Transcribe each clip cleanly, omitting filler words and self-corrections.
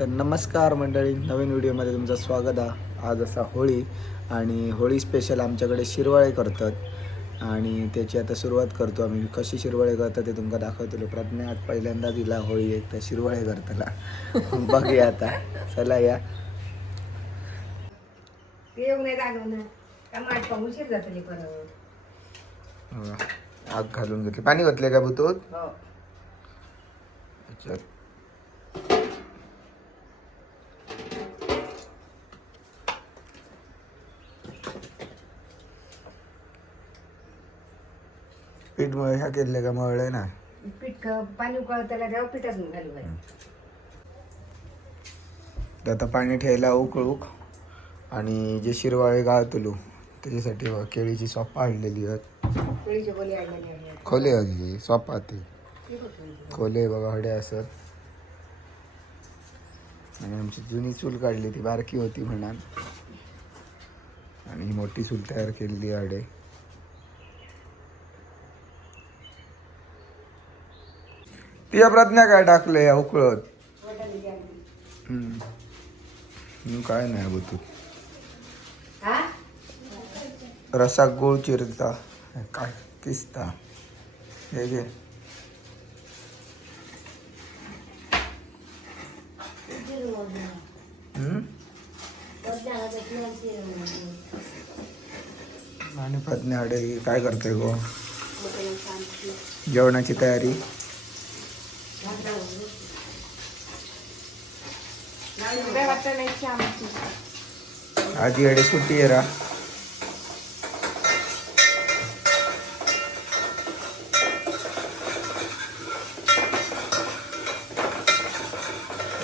तर नमस्कार मंडळी, नवीन व्हिडिओमध्ये तुमचं स्वागत आहे. आज असा होळी आणि होळी स्पेशल आमच्याकडे शिरवाळे करतात आणि त्याची आता सुरुवात करतो आम्ही. कशी शिरवाळे करतात ते तुमका दाखवतो. प्रज्ञा आज पहिल्यांदा दिला होळी एक तर शिरवाळे करताना बघूया आता. चला या. आग घालून घेतली. पाणी घातले का भूतोत? अच्छा. पीठ ह्या केले का मळले ना पीठ पाणी उकळत त्याला द्यावं पिठात घालू बाई. तर आता पाणी ठेवला उकळूक आणि जे शिरवाळे गाळतलो त्याच्यासाठी केळीची सोपा आणलेली आहेत. केळीचे बोली आणलेली आहे. खोले हवी सोपा ते खोले बघा हडे असत. आणि आमची जुनी चूल काढली ती बारकी होती म्हणा आणि ही मोठी चूल तयार केलेली हडे. ती प्रज्ञा काय टाकले या उकळत? काय नाही बघ रसाक गोळ चिरता काय किसता हे घे. आणि प्रज्ञा हडे काय करते गो? जेवणाची तयारी. आजी हडे सुट्टी आहे रा.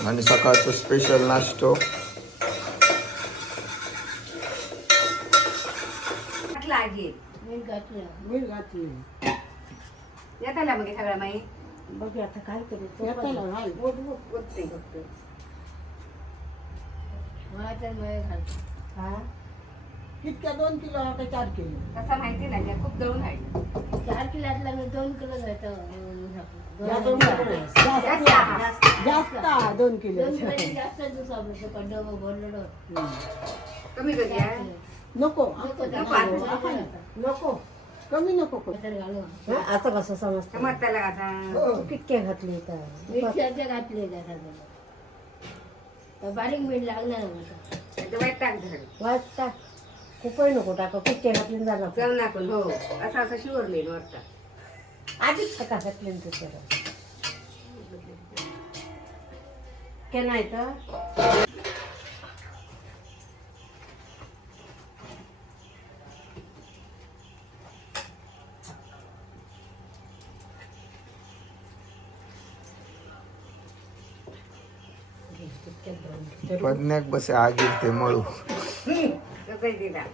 आणि सकाळचं स्पेशल नाश्तो. येताला मग सगळं माही बघू आता काय करू. कितक्या 2 किलो का 4 किलो कसा माहिती नाही खूप जळून आहे. 4 किलोतला मी 2 किलो घेतो. जास्त 2 किलो जास्त दिवस आपलं कडं बोललो कमी कधी आहे नको नको कमी नको आता कसं समजतं मग त्याला आता कितके घातले तर घातले तर बारीक मीठ लागणार ते वाईट टाक झाड वाजता खूपही नको टाका कितके घातले जाणार चव नाकून हो असं असं शिवरले वाटतं. आधीच का घातले तुझ्या के नाही तर प्रज्ञाक बसे आग येते मळू. कसं दिला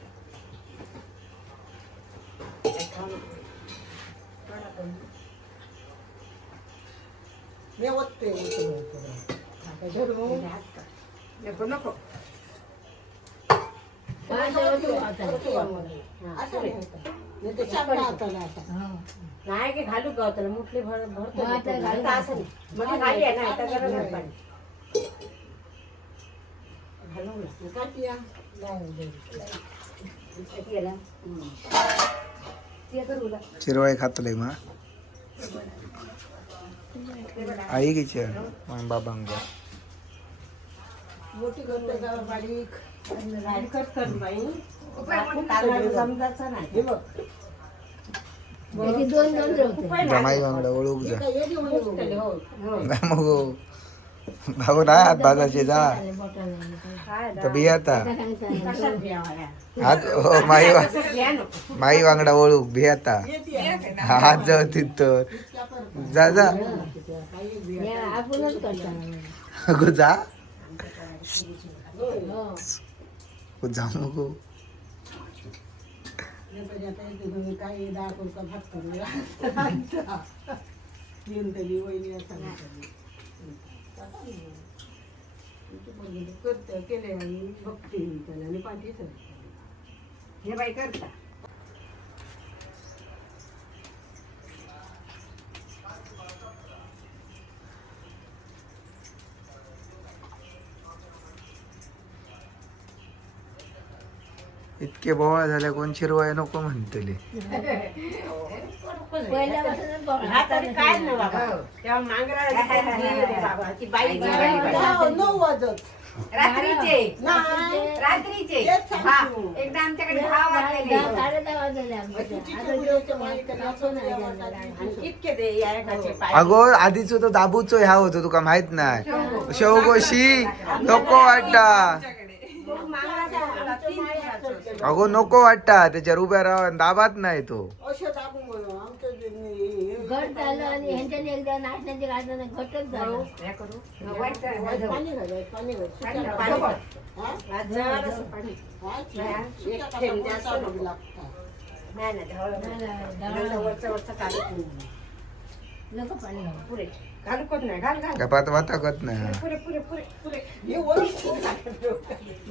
नको नको नाही की घालू का त्याला मुठली भरतो असं घाली आहे ना शिरवाळे खातले मग आई घे चेअर बाबांग मोठी करतो का बारीक बारीकच कर बाई समजायचं नाही बघ. जमाई बांगडा ओळख जा मग भाऊ नाही हात भाजाचे जा तर बियाता हात हो माई बांगडा ओळख बियाता हात जवळ तिथं जा जा गो जा जा नको काही 10 कोणता भात करूया करते केले आणि बघते त्याला आणि पाठीच हे बाई करता इतके बोवाळ झाले कोण शिरवाय नको म्हणतले. हा तरी काय नाही बाबा. तेव्हा मांगराळाची पोरगी होती बाबा. ती बाई रात्रीचे नाही. रात्रीचे तेच हा सांगतो. एकदा आमच्याकडे भाव वाजलेले आणि इतके ते यायकाचे पाय. अगो आधीच तो दाबूचो ह्या होतो तुका माहित नाही. शेवगोशी नको वाटता. मग मांगराचा आपला 3 दिवसाचा होता. अगो नको वाटता त्याच्यावर उभ्या राहा दाबात नाही तो. घट झालं आणि ह्यांच्यानी एकदा नाचण्याची गाणं घटच झालं. हे करू व्हायचं पाणी घाल. आज जरासं पाणी. एक थेंब जास्त नको. नाही नाही ढवळं. वरचं काढू. नको पाणी घालू. पुरे घालू कोण नाही. घाल घाल. कपात वाताकत नाही. पुरे पुरे पुरे पुरे.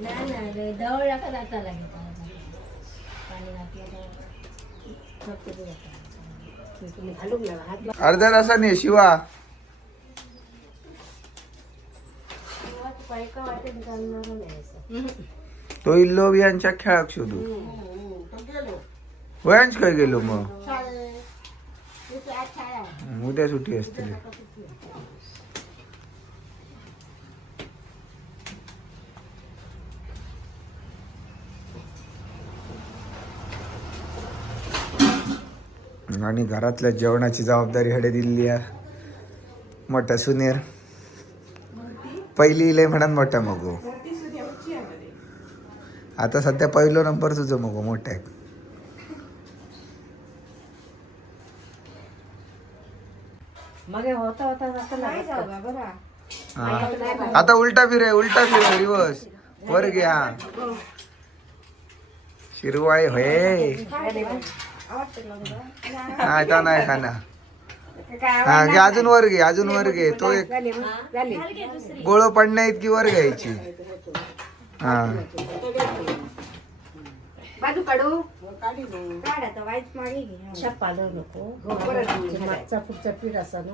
नाही रे दवळ का जाता लागेल पाणी घातलं फक्त ते घातलं. तुम्ही घालून घ्या. हात अर्ध्या तासाने शिवा पायका वाटेल घालणार नाही. तो इल्लो वियांच्या खेळाक शोधू. वयांच काय गेलो मग उद्या सुट्टी असते. आणि घरातल्या जेवणाची जबाबदारी हडे दिली आहे मोठा सुनेर. पहिली लय म्हणत मोठा मगो. आता सध्या पहिलो नंबर तुझं मगो मोठा आहे. मग होता होता जाता नाही जाऊ लागत. बा, बरं हा. आता उलटा फिरे रिवर्स वर घ्या. शिरवाळे होय आता नाही खाना. हा घे अजून वर घे तो एक गोळ पडण्या इतकी वर घ्यायची. हा बाजू काढू काढ आता वाईट मागे घे. शप्पा आलं नको. हो, परत मागचा पुढचा पीठ असा ना.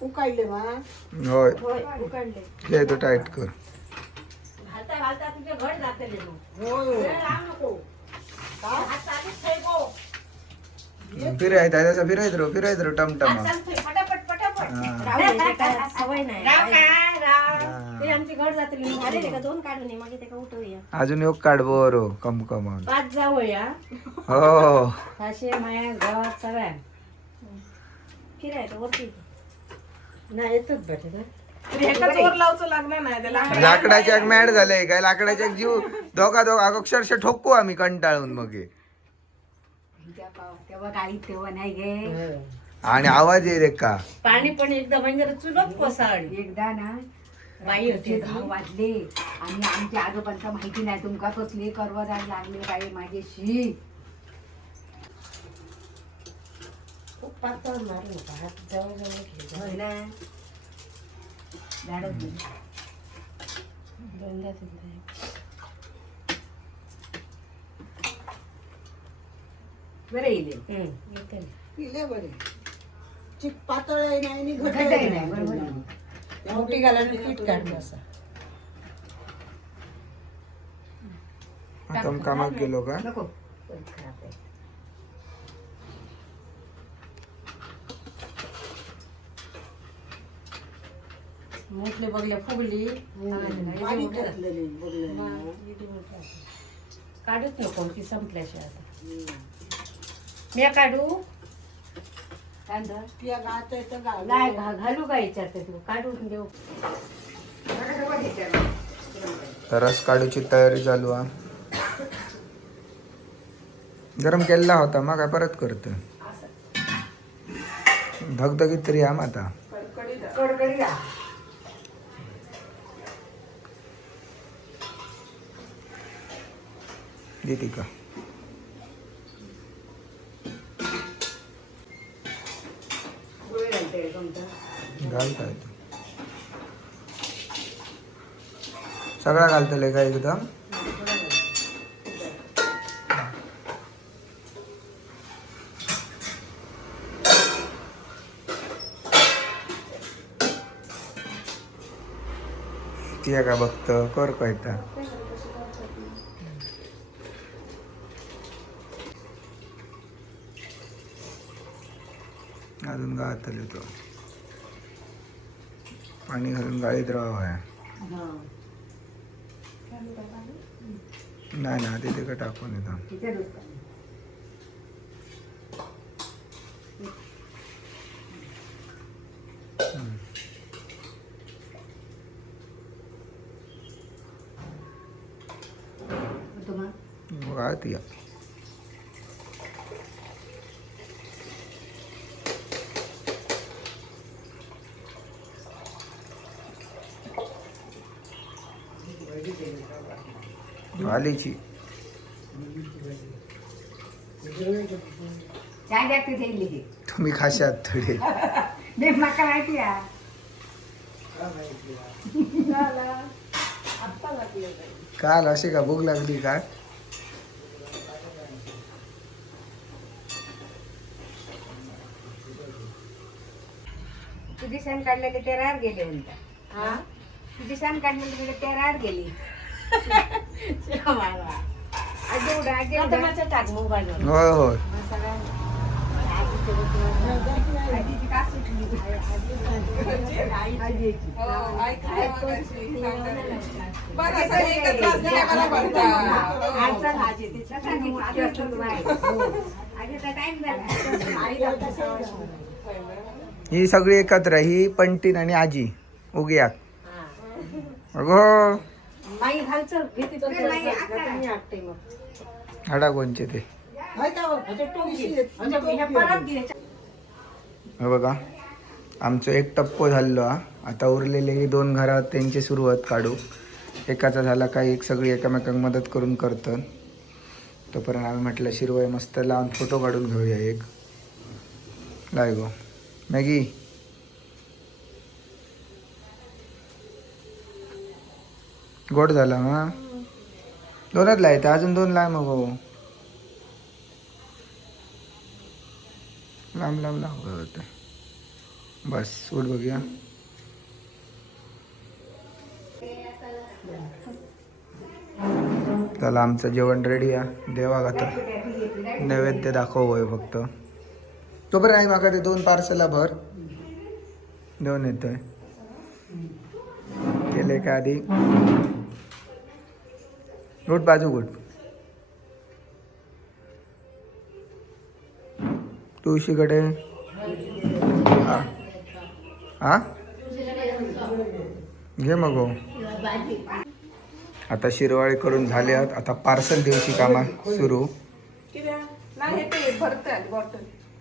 होय होय उकडले घे तो टाईट कर. घालता घालता तुझे घड जाते वेळ लावू नको. हात चालूच ठेव. फिरायचं रो टमटमा. हात चालूच ठेव. पटापट पटापट. हा. राहू दे, ते काय सवय नाही. राव का राव. हा. ते आमची घड जाते अरे ते का दोन काढून ये, मग ते का उठवूया. अजून एक काढ बरो कम 5 जावया. हो साशे माया गावात सगळ्या फिरायचं वरती नाही येतच भेटे ना. लाकडाच्या मॅड झालंय काय. लाकडाच्या जीव दोघा अक्षरशः ठोकू आम्ही कंटाळून मग हे. तेव्हा गाडी तेव्हा नाही गे. आणि आवाज ये रे का. पाणी पण एकदम म्हणजे चुलत कोसळली. एकदा ना बाई होती ते घाव वाजले आणि आमच्या आजोबांचा माहिती नाही तुमका कसली कर्वदार लागले बाई माझ्याशी. खूप पातळ मारू नका. हात जवळ घेऊ. होय ना झाडच नाही. दोनदा तीनदा. बरं येईल येते ना. घट्टही नाही बरोबर आहे. मोठी घालायला पीठ काढलं असं. आता कामात गेलो का. नको पण खराब आहे. मोठले बघले फुगली. काढूच नको ती संपल्याशिवाय आता. मी काढू नाही घालू का याच्यात तू काढून देऊ. रस काढूची तयारी चालू आहे. गरम केलेला होता मग काय परत करतो. धगधगीत तरी आम आता. कडकडी द्या. देते का गोळी घालते तुमचा. घालता येतो. सगळा घालतले का एकदम. ती का बघत कर कळता. अजून गाळत आले तो पाणी घालून गाळीत राहावं आहे. नाही ना तिथे का टाकून येतो. तिथे दूध का? तुम्हा गाळत या. वालीची काय द्या तिथे येईल ते तुम्ही खाशात थोडे. दे माका माहिती आहे. काल अशी का भूक लागली का? तुझी सण काढलेले ते रार गेले म्हणता. तुझी सण काढलेले ते रार गेली. आजी उडा आजी उडा. टाक मोबाईल होय होय. आजीची का सुटली? आजीची. आजीचा टाइम झाला. ही सगळी एकत्र ही पंटीन आणि आजी उग्या. अगो नाही घालचं भीती तो मी आटते मग हाडा कोणचे ते हे बघा आमचं एक टप्पो झालो हा. आता उरलेले ही 2 घरात त्यांची सुरुवात काढू. एकाचा झाला काय एक सगळी एकामेकांना मदत करून करतात. तोपर्यंत आम्ही म्हटलं शिरवाई मस्त लावून फोटो काढून घेऊया. एक लाय गो मॅगी गोड झाला हा. 2च लायत अजून 2 लाय मग भाऊ. लांब लांब लांब होतं बस. उठ बघूया. चला आमचं जेवण रेडी आहे. देवा आता नैवेद्य दाखव होय फक्त. तोपर्यंत आई माका ते 2 पार्सला भर देऊन येतोय. केले का आधी गुट बाजू गुट. तुळशीकडे हा हा घे मग हो. आता शिरवाळे करून झाले आहेत. आता पार्सल देऊची कामा सुरू.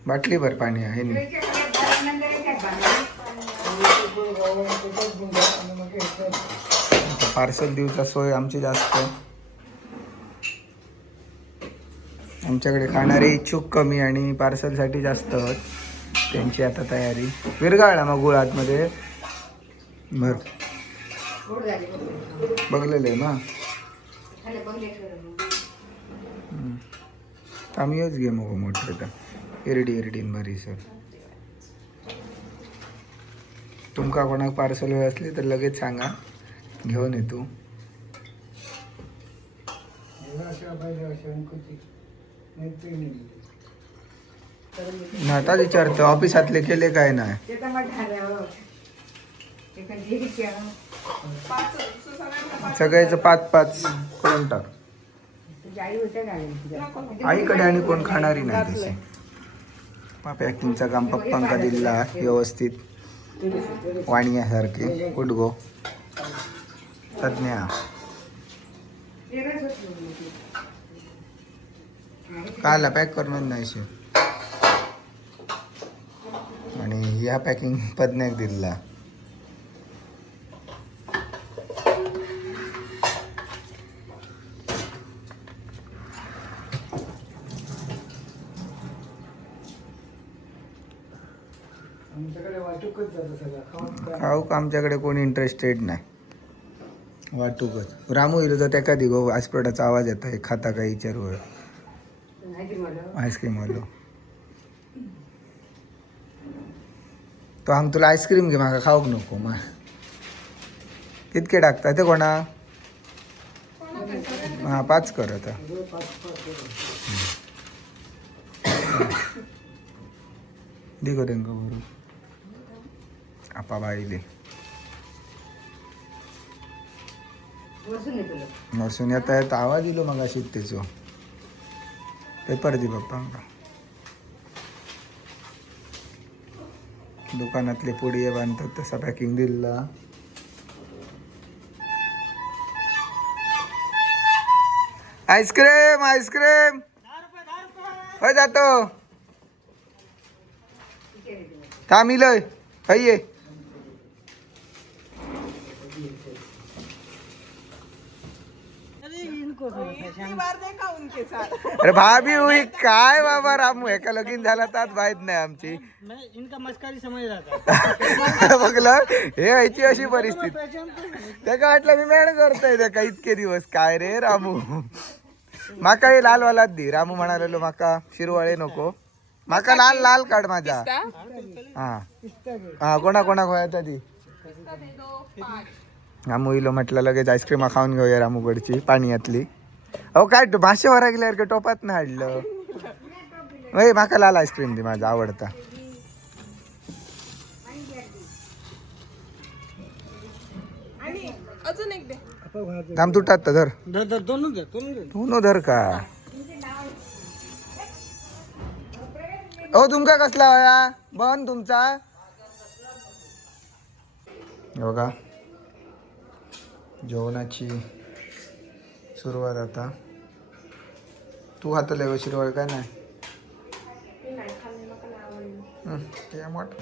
बाटली भर पाणी आहे. पार्सल देऊचा सोय आमची जास्त. आमच्याकडे खाणारे इच्छुक कमी आणि पार्सलसाठी जास्त आहेत. त्यांची आता तयारी. विरघळला मग गुळ आतमध्ये भर बघलेलं आहे ना. आम्ही येऊच घे मग मोठे तर इरडीन बरी सर. तुमका कोणाक पार्सल हवे असले तर लगेच सांगा घेऊन येतो. आता विचारतो ऑफिसातले केले काय नाही. सगळ्याचं 5-5 करून टाक. आईकडे आणि कोण खाणारी नाही तशी. पॅकिंगचं काम पप्पांका दिला व्यवस्थित वाणीयासारखे. उडगो तज्ञ काला पॅक करून नाही शे. आणि ह्या पॅकिंग पदन्याक दिला. खाऊ का आमच्याकडे कोणी इंटरेस्टेड नाही. वाटूकच रामू इलो तर त्या दिगो आयस्प्रोटाचा आवाज येतो. हे खाता काही विचारू आईस्क्रीम वालो. तो आम तुला आईस्क्रीम घे माका खाऊक नको. मा कितके टाकता ते कोणा. हां 5 कर आता. दे गो तेंका भरून आपा बाईले बसून येतो लोक. नसून येता येता आवाज दिलो मग अशीच त्याचो पेपर दे पप्पांका दुकानातले पुडी बांधतात तसा पॅकिंग दिला आईस्क्रीम आईस्क्रीम होय जातो थांब इलय ये अरे भाभी हुई काय बाबा रामू एका लगीन झाला तर माहित नाही आमची इनका मस्करी समझ रहा बघलं हे व्हायची अशी परिस्थिती त्याका वाटलं मी मॅड करतोय त्याका इतके दिवस काय रे रामू माका हे लालवालाच दे रामू म्हणालेलो माका शिरवाळे नको माका लाल लाल काढ माझा हा हा कोणा खोयाचा ती रामू इलो म्हटलं लगेच आईस्क्रीम खाऊन घेऊया रामूकडची पाण्यातली अहो काय मासे वरा गेल्यावर काय टोपात नाही हाडलं वय माका लाल आईस्क्रीम दे माझा आवडता थांब तुटात तर धर दोनों दे दोन धर का हो तुमका कसला वया बन तुमचा बघा जेवणाची सुरुवात आता तू हातले शिरवळ काय नाही ते मोठ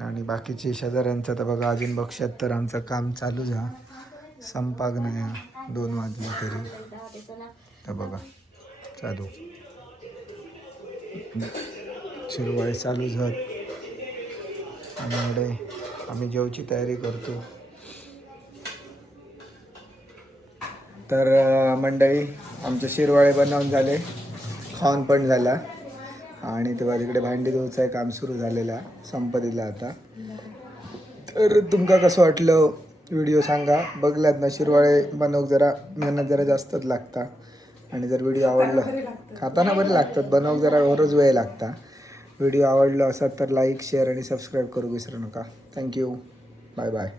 आणि बाकीचे शेजाऱ्यांचं तर बघा अजून बघशात तर आमचं काम चालू जा संपाक नाही 2 वाजले तरी तर बघा चालू शिरवाळे चालू झात आणि एवढे आम्ही जेवची तयारी करतो तर मंडळी आमचे शिरवाळे बनवून झाले खाऊन पण झाला आणि तेव्हा तिकडे भांडी धुवचं काम सुरू झालेला संपतीला आता तर तुमका कसं वाटलं व्हिडिओ सांगा बघलात ना शिरवाळे बनवूक जरा मेहनत जरा जास्तच लागता आणि जर व्हिडिओ आवडला खाताना बरे लागतात बनवूक जरा बरोच वेळ लागता व्हिडिओ आवडला असाल तर लाईक शेअर आणि सबस्क्राईब करू विसरू नका थँक्यू बाय बाय